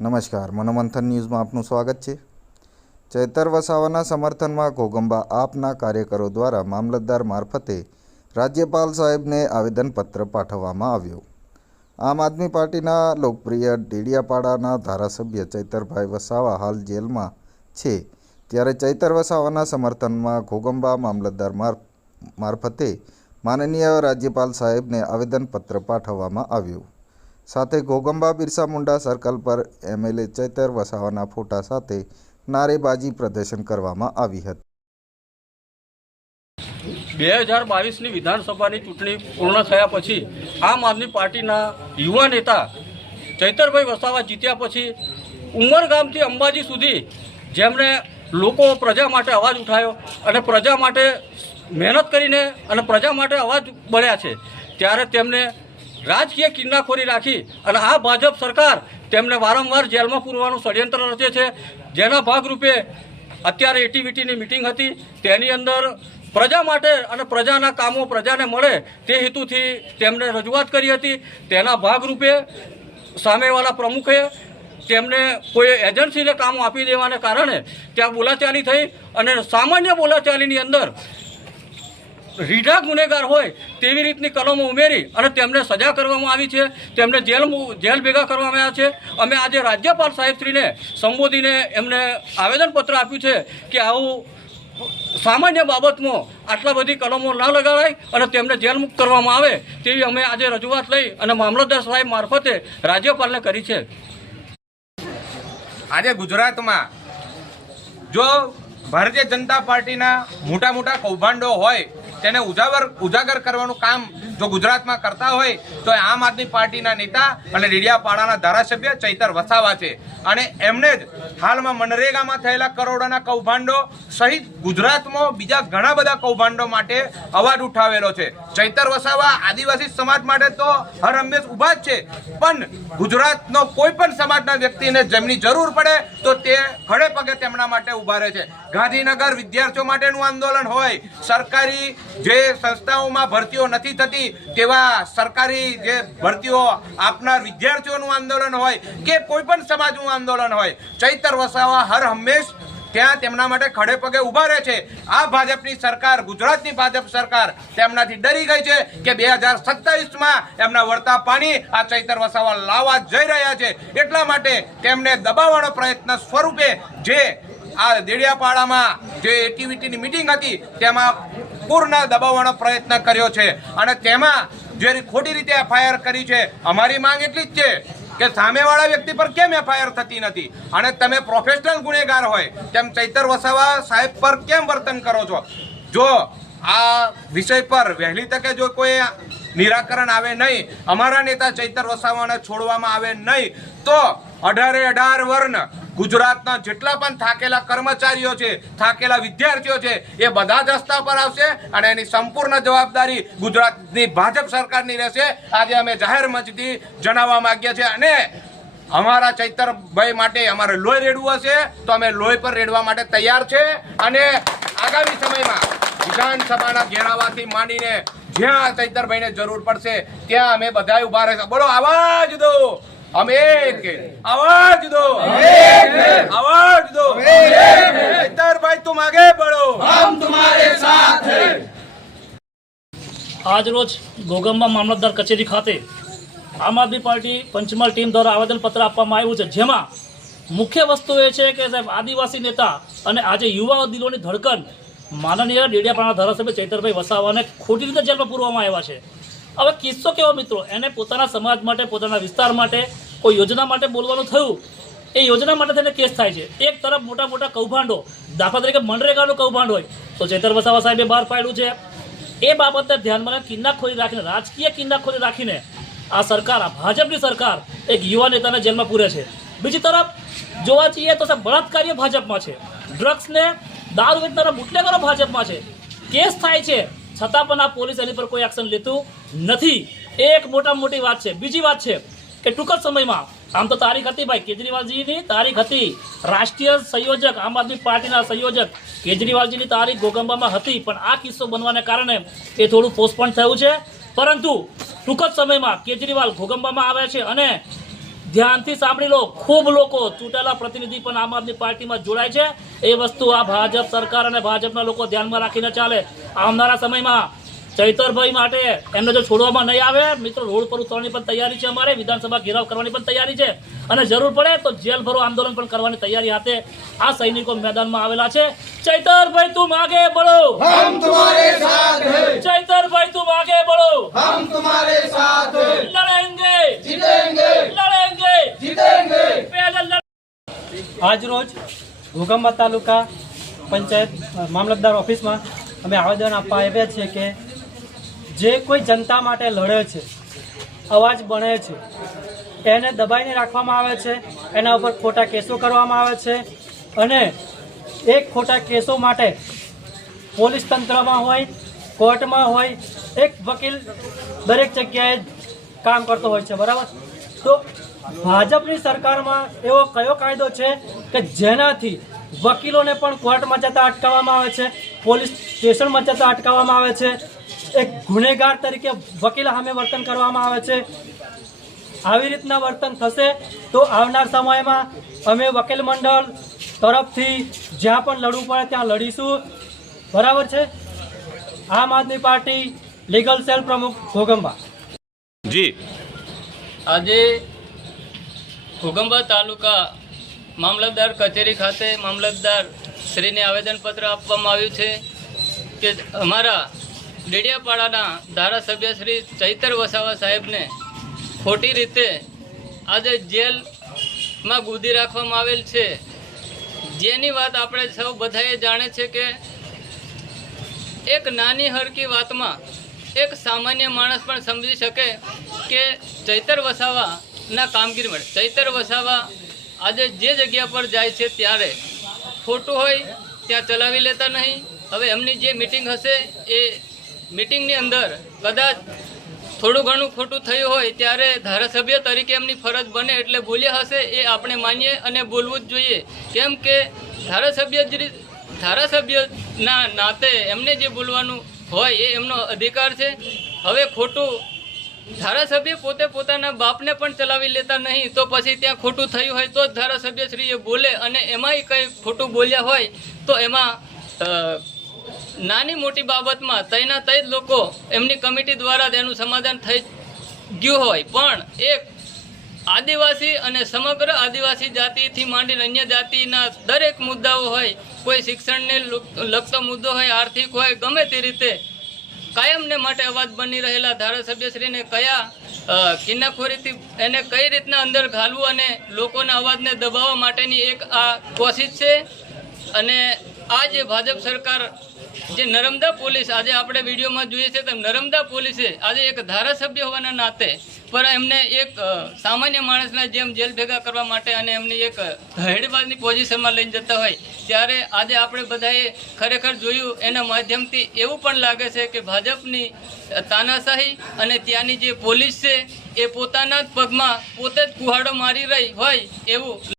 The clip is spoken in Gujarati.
નમસ્કાર, મનોમંથન ન્યૂઝમાં આપનું સ્વાગત છે. ચૈતર વસાવાના સમર્થનમાં ઘોગંબા આપના કાર્યકરો દ્વારા મામલતદાર મારફતે રાજ્યપાલ સાહેબને આવેદનપત્ર પાઠવવામાં આવ્યું. આમ આદમી પાર્ટીના લોકપ્રિય ડેડિયાપાડાના ધારાસભ્ય ચૈતરભાઈ વસાવા હાલ જેલમાં છે. ત્યારે ચૈતર વસાવાના સમર્થનમાં ઘોગંબા મામલતદાર માર, મારફતે માનનીય રાજ્યપાલ સાહેબને આવેદનપત્ર પાઠવવામાં આવ્યું. સાથે ઘોગંબા બિરસા મુંડા સર્કલ પર એમએલએ ચૈતર વસાવાના ફોટા સાથે નારેબાજી પ્રદર્શન કરવામાં આવી હતી. બે હજાર બાવીસની વિધાનસભાની ચૂંટણી પૂર્ણ થયા પછી આમ આદમી પાર્ટીના યુવા નેતા ચૈતરભાઈ વસાવા જીત્યા પછી ઉમરગામથી અંબાજી સુધી જેમણે લોકો પ્રજા માટે અવાજ ઉઠાવ્યો અને પ્રજા માટે મહેનત કરીને અને પ્રજા માટે અવાજ બળ્યા છે, ત્યારે તેમને રાજકીય કિન્નાખોરી રાખી અને આ ભાજપ સરકાર તેમને વારંવાર જેલમાં પૂરવાનું ષડયંત્ર રચે છે. જેના ભાગરૂપે અત્યારે એટીવીટીની મિટિંગ હતી. તેની અંદર પ્રજા માટે અને પ્રજાના કામો પ્રજાને મળે તે હેતુથી તેમણે રજૂઆત કરી હતી. તેના ભાગરૂપે સામેવાળા પ્રમુખે તેમને કોઈ એજન્સીને કામો આપી દેવાને કારણે ત્યાં બોલાચાલી થઈ અને સામાન્ય બોલાચાલીની અંદર રીઢા ગુનેગાર હોય તેવી રીતની કલમો ઉમેરી અને તેમને સજા કરવામાં આવી છે. તેમને જેલ જેલ ભેગા કરવામાં આવ્યા છે. અમે આજે રાજ્યપાલ સાહેબશ્રીને સંબોધીને એમને આવેદનપત્ર આપ્યું છે કે આવું સામાન્ય બાબતમાં આટલા બધી કલમો ના લગાડાય અને તેમને જેલ મુક્ત કરવામાં આવે તેવી અમે આજે રજૂઆત લઈ અને મામલતદાર સાહેબ મારફતે રાજ્યપાલને કરી છે. આજે ગુજરાતમાં જો ભારતીય જનતા પાર્ટીના મોટા મોટા કૌભાંડો હોય તેને ઉજાગર ઉજાગર કરવાનું કામ જો ગુજરાતમાં કરતા હોય તો આમ આદમી પાર્ટીના નેતા અને ડેડિયાપાડાના ધારાસભ્ય ચૈતર વસાવા છે. અને એમણે જ હાલમાં મનરેગામાં થયેલા કરોડોના કૌભાંડો સહિત ગુજરાતમાં બીજા ઘણા બધા કૌભાંડો માટે અવાજ ઉઠાવેલો છે. ચૈતર વસાવા આદિવાસી સમાજ માટે તો હર હંમેશ ઊભા જ છે. પણ ગુજરાતનો કોઈ પણ સમાજના વ્યક્તિને જેમની જરૂર પડે તો તે ખડે પગે તેમના માટે ઊભા રહે છે. ગાંધીનગર વિદ્યાર્થીઓ માટેનું આંદોલન હોય, સરકારી જે સંસ્થાઓમાં ભરતીઓ નથી થતી તેવા સરકારી જે ભરતીઓ આપનાર વિદ્યાર્થીઓનું આંદોલન હોય કે કોઈ પણ સમાજનું આંદોલન હોય, ચૈતર વસાવા હર હંમેશ ત્યાં તેમના માટે ખડે પગે ઊભા રહે છે. આ ભાજપની સરકાર, ગુજરાતની ભાજપ સરકાર તેમનાથી ડરી ગઈ છે કે બે હજાર સત્તાવીસમાં એમના વળતા પાણી આ ચૈતર વસાવા લાવવા જઈ રહ્યા છે. એટલા માટે તેમને દબાવવાનો પ્રયત્ન સ્વરૂપે જે આ દેડિયાપાડામાં જે એક્ટિવિટીની મિટિંગ હતી, તેમાં પૂર્ણ દબાવવાનો પ્રયત્ન કર્યો છે. અને તેમાં જે ખોટી રીતે એફઆઈઆર કરી છે, અમારી માંગ એટલી જ છે કે સામેવાળા વ્યક્તિ પર કેમ એફઆઈઆર થતી નથી? અને તમે પ્રોફેશનલ ગુનેગાર હોય, તેમ ચૈતર વસાવા સાહેબ પર કેમ વર્તન કરો છો? જો આ વિષય પર વહેલી તકે જો કોઈ નિરાકરણ આવે નહીં, અમારા નેતા ચૈતર વસાવાને છોડવામાં આવે નહીં, તો અઢારે અઢાર વર્ણ ગુજરાતના જેટલા પણ થાકેલા કર્મચારીઓ છે, થાકેલા વિદ્યાર્થીઓ છે, એ બધા જ રસ્તા પર આવશે અને એની સંપૂર્ણ જવાબદારી ગુજરાતની ભાજપ સરકારની રહેશે. આજે અમે જાહેર મંચથી જણાવવા માંગીએ છીએ અને અમારા ચૈતરભાઈ માટે અમારે લોહી રેડવું હશે, તો અમે લોહી પર રેડવા માટે તૈયાર છે. અને આગામી સમયમાં વિધાનસભાના ઘેરાવાથી માંડીને જ્યાં ચૈતરભાઈને જરૂર પડશે, ત્યાં અમે બધા ઊભા રહેશે. બોલો આવાજ દો. અમે એક આવાજ દો. આવાજ દો ચૈતરભાઈ તુમ આગે બઢો આજરોજ ગોગંબા મામલતદાર કચેરી ખાતે આમ આદમી પાર્ટી પંચમહાલ ટીમ દ્વારા આવેદનપત્ર આપવામાં આવ્યું છે. જેમાં મુખ્ય વસ્તુ એ છે કે સાહેબ આદિવાસી નેતા અને આજે યુવા દિલોની ધડકન માનનીય ડેડિયાપાડા ધારાસભ્ય ચૈતરભાઈ વસાવાને ખોટી રીતે જેલમાં પૂરવામાં આવ્યા છે. હવે કિસ્સો કેવો મિત્રો? એને પોતાના સમાજ માટે, પોતાના વિસ્તાર માટે કોઈ યોજના માટે બોલવાનું થયું? એ યોજના માટે તેને કેસ થાય છે. એક તરફ મોટા મોટા કૌભાંડો, દાખલા તરીકે મનરેગાનું કૌભાંડ હોય, તો ચેતર વસાવા સાહેબે બહાર પાડ્યું છે. એ બાબતને ધ્યાનમાં કિન્નાખોરી રાખીને, રાજકીય કિન્નાખોરી રાખીને આ સરકાર, આ ભાજપની સરકાર એક યુવા નેતાને જેલમાં પૂરે છે. બીજી તરફ જોવા જઈએ તો સાહેબ બળાત્કારીઓ ભાજપમાં છે. ડ્રગ્સને દારૂ વેચનારા બુટલેગરો ભાજપમાં છે. કેસ થાય છે. છતાં પણ આ પોલીસ એની પર કોઈ એક્શન લેતું નથી. એ એક મોટામાં મોટી વાત છે. બીજી વાત છે કે ટૂંક જ સમયમાં, આમ તો તારીખ હતી ભાઈ કેજરીવાલજીની, તારીખ હતી રાષ્ટ્રીય સંયોજક, આમ આદમી પાર્ટીના સંયોજક કેજરીવાલજીની તારીખ ગોગંબામાં હતી, પણ આ કિસ્સો બનવાને કારણે એ થોડું પોસ્ટપોન થયું છે. પરંતુ ટૂંક જ સમયમાં કેજરીવાલ ઘોગંબામાં આવે છે અને ધ્યાનથી સાંભળી લો, ખૂબ લોકો ચૂંટેલા પ્રતિનિધિ પણ આમ આદમી પાર્ટીમાં જોડાય છે. એ વસ્તુ આ ભાજપ સરકાર અને ભાજપના લોકો ધ્યાનમાં રાખીને ચાલે. આવનારા સમયમાં ચૈતરભાઈ માટે એમને જો છોડવામાં નહીં આવે મિત્રો રોડ પર ઉતરવાની પણ તૈયારી છે અમારે વિધાનસભા ઘેરાવ કરવાની પણ તૈયારી છે. અને જરૂર પડે તો જેલ ભરો આંદોલન પણ કરવાની તૈયારી હાથે આ સૈનિકો મેદાનમાં આવેલા છે. ચૈતરભાઈ તું માગે બળો. ચૈતરભાઈ તું માગે બળો. હમ તુમારે તાલુકા પંચાયત મામલતદાર ઓફિસમાં અમે આવેદન આપવા આવ્યા છીએ કે જે કોઈ જનતા માટે લડે છે, અવાજ બને છે, એને દબાઈને રાખવામાં આવે છે, એના ઉપર ખોટા કેસો કરવામાં આવે છે અને એક ખોટા કેસો માટે પોલીસ તંત્રમાં હોય, કોર્ટમાં હોય, એક વકીલ દરેક જગ્યાએ કામ કરતો હોય છે, બરાબર? તો ભાજપની સરકારમાં એવો કયો કાયદો છે કે જેનાથી વકીલોને પણ કોર્ટમાં જતા અટકાવવામાં આવે છે, પોલીસ સ્ટેશનમાં જતા અટકાવવામાં આવે છે એક ગુનેગાર તરીકે વકીલ સામે વર્તન કરવામાં આવે છે. આવી રીતના વર્તન થશે તો આવનાર સમયમાં અમે વકીલ મંડળ તરફથી જ્યાં પણ લડવું પડે ત્યાં લડીશું. બરાબર છે? આમ આદમી પાર્ટી લીગલ સેલ પ્રમુખ ઘોગંબા. જી. આજે ઘોગંબા તાલુકા મામલતદાર કચેરી ખાતે મામલતદાર શ્રીને આવેદનપત્ર આપવામાં આવ્યું છે કે અમારા ડેડિયાપાડાના ધારાસભ્ય શ્રી ચૈતર વસાવા સાહેબને ખોટી રીતે આજે જેલમાં ગુદી રાખવામાં આવેલ છે. જેની વાત આપણે સૌ બધાએ જાણે છે કે એક નાની હરકી વાતમાં એક સામાન્ય માણસ પણ સમજી શકે કે ચૈતર વસાવાના કામગીરી મળે. ચૈતર વસાવા આજે જે જગ્યા પર જાય છે ત્યારે ખોટું હોય ત્યાં ચલાવી લેતા નહીં. હવે એમની જે મિટિંગ હશે એ મિટિંગની અંદર કદાચ થોડું ઘણું ખોટું થયું હોય ત્યારે ધારાસભ્ય તરીકે એમની ફરજ બને એટલે ભૂલ્યા હશે એ આપણે માનીએ અને બોલવું જ જોઈએ. કેમ કે ધારાસભ્ય જ ધારાસભ્યના નાતે એમને જે બોલવાનું હોય એ એમનો અધિકાર છે. હવે ખોટું ધારાસભ્ય પોતે પોતાના બાપને પણ ચલાવી લેતા નહીં તો પછી ત્યાં ખોટું થયું હોય તો જ ધારાસભ્યશ્રીએ બોલે અને એમાંય કંઈ ખોટું બોલ્યા હોય તો એમાં નાની મોટી બાબતમાં તયના તય લોકો એમની કમિટી દ્વારા તેનું સમાધાન થઈ ગયું હોય. પણ એક આદિવાસી અને સમગ્ર આદિવાસી જાતિથી માંડીને અન્ય જાતિના દરેક મુદ્દાઓ હોય, કોઈ શિક્ષણને લગ- લગતો મુદ્દો હોય, આર્થિક હોય, ગમે તે રીતે કાયમને માટે અવાજ બની રહેલા ધારાસભ્યશ્રીને કયા કિન્નાખોરીથી એને કઈ રીતના અંદર ઘાલવું અને લોકોના અવાજને દબાવવા માટેની એક આ કોશિશ છે અને આ ભાજપ સરકાર જે નર્મદા પોલીસ આજે આપણે વિડીયોમાં જોઈએ છે તો નર્મદા પોલીસે આજે એક ધારાસભ્ય હોવાના નાતે પર એમને એક સામાન્ય માણસના જેમ જેલ ભેગા કરવા માટે અને એમની એક હેડબાજની પોઝિશનમાં લઈને જતા હોય, ત્યારે આજે આપણે બધાએ ખરેખર જોયું એના માધ્યમથી એવું પણ લાગે છે કે ભાજપની તાનાશાહી અને ત્યાંની જે પોલીસ છે એ પોતાના જ પગમાં પોતે જ કુહાડો મારી રહી હોય એવું